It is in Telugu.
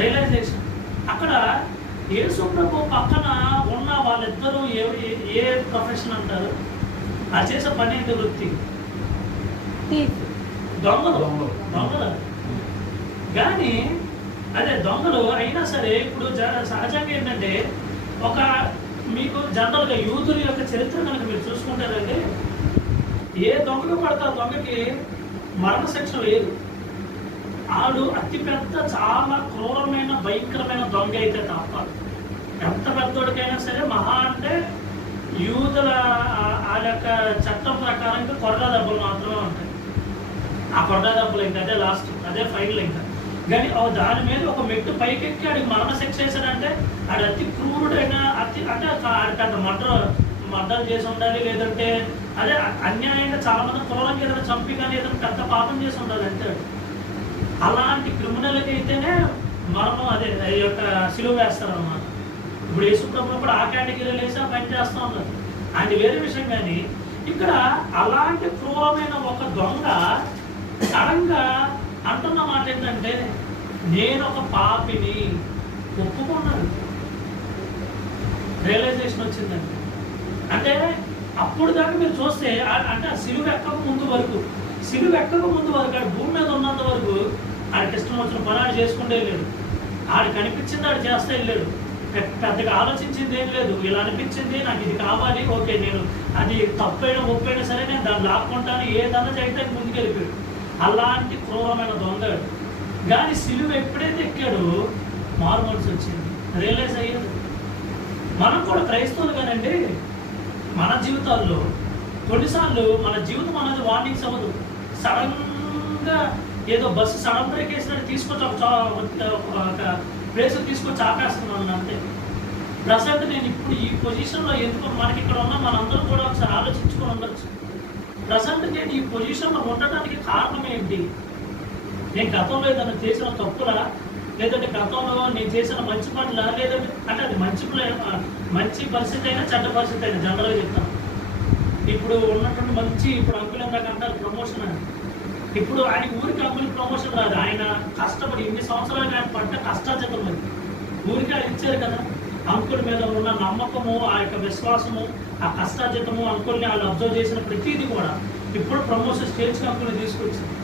రియలైజేషన్. అక్కడ యేసు ప్రభు పక్కన ఉన్న వాళ్ళిద్దరూ ఏ ప్రొఫెషన్ అంటారు? ఆ చేసే పని ఏంటి? వృత్తి దొంగలు. కానీ అదే దొంగలు అయినా సరే ఇప్పుడు సహజంగా ఏంటంటే ఒక మీకు జనరల్గా యూదుల యొక్క చరిత్ర కనుక మీరు చూసుకుంటారంటే ఏ దొంగలు పడతా దొంగకి మరణశిక్ష లేదు. ఆడు అతిపెద్ద చాలా క్రూరమైన భయంకరమైన దొంగ అయితే తప్ప ఎంత పెద్దోడికైనా సరే మహా అంటే యూదుల ఆ యొక్క చట్టం ప్రకారం ఇంకా కొరడా దెబ్బలు మాత్రమే ఉంటాయి. ఆ కొరడా దెబ్బలు ఇంకా అదే లాస్ట్, అదే ఫైనల్. ఇంకా కానీ దాని మీద ఒక మెట్టు పైకెక్కి ఆడికి మరణశిక్ష వేసాడంటే ఆడు అతి క్రూరుడైన అతి అంటే ఆడికి మర్డర్ చేసి ఉండాలి, లేదంటే అదే అన్యాయంగా చాలా మంది క్రూరంగా ఏదైనా చంపి కానీ ఏదైనా పెద్ద పాపం చేసి ఉండాలి అంతే. అలాంటి క్రిమినల్కి అయితేనే మరణం అదే ఈ యొక్క సిలువ వేస్తారు అన్నమాట. ఇప్పుడు యేసుప్రభువు కూడా ఆ కేటగిరీలో వేసి పని చేస్తూ ఉన్నారు, అది వేరే విషయం. కానీ ఇక్కడ అలాంటి క్రూరమైన ఒక దొంగ సడన్గా అంటున్న మాట ఏంటంటే నేను ఒక పాపిని ఒప్పుకున్నాడు. రియలైజేషన్ వచ్చిందండి. అంటే అప్పుడు దాకా మీరు చూస్తే అంటే సిలువ ఎక్కక ముందు వరకు ఆడు భూమి మీద ఉన్నంత వరకు ఆడికి ఇష్టం వచ్చిన పని ఆడు చేసుకుంటే వెళ్ళాడు. ఆడు కనిపించింది ఆడు చేస్తే వెళ్ళాడు. పెద్దగా ఆలోచించింది ఏం లేదు. ఇలా అనిపించింది నాకు ఇది కావాలి, ఓకే నేను అది తప్పైనా ఒప్పైనా సరే నేను దాన్ని లాక్కుంటాను, ఏదన్నా చేయడానికి ముందుకు వెళ్ళిపోయాడు. అలాంటి క్రూరమైన దొంగడు. కానీ సిలువ ఎప్పుడైతే ఎక్కాడో మారు మనసు వచ్చింది, రియలైజ్ అయ్యాడు. మనం కూడా క్రైస్తవులు కానండి, మన జీవితాల్లో కొన్నిసార్లు మన జీవితం అనేది వార్నింగ్స్ అవ్వదు. సడన్గా ఏదో బస్సు సడన్ బ్రేక్ వేసినట్టు తీసుకొచ్చి ఒక ప్లేస్ తీసుకొచ్చి ఆపేస్తున్నాను అంతే. ప్రజెంట్ నేను ఇప్పుడు ఈ పొజిషన్లో ఎందుకు మనకి ఇక్కడ ఉన్న మనందరూ కూడా ఒకసారి ఆలోచించుకొని ఉండొచ్చు. ప్రజెంట్ నేను ఈ పొజిషన్లో ఉండటానికి కారణం ఏంటి? నేను గతంలో ఏదైనా చేసిన తప్పులా, లేదంటే గతంలో నేను చేసిన మంచి పనులా, లేదంటే అంటే అది మంచి పరిస్థితి అయినా చెడ్డ పరిస్థితి అయినా జనరల్గా చెప్తాను. ఇప్పుడు ఉన్నటువంటి మంచి ఇప్పుడు అంకుల్ ఎందాక అంటారు ప్రమోషన్ అని. ఇప్పుడు ఆయన ఊరికి అంకుల్ ప్రమోషన్ రాదు, ఆయన కష్టపడి ఇన్ని సంవత్సరాలు ఆయన పడ్డ కష్టార్జితం అది ఊరికి ఆయన ఇచ్చారు కదా. అంకుల్ మీద ఉన్న నమ్మకము, ఆ యొక్క విశ్వాసము, ఆ కష్టార్జితము, అంకుల్ని వాళ్ళు అబ్జర్వ్ చేసిన ప్రతిదీ కూడా ఇప్పుడు ప్రమోషన్ స్టేజ్కి అంకుల్ని తీసుకొచ్చింది.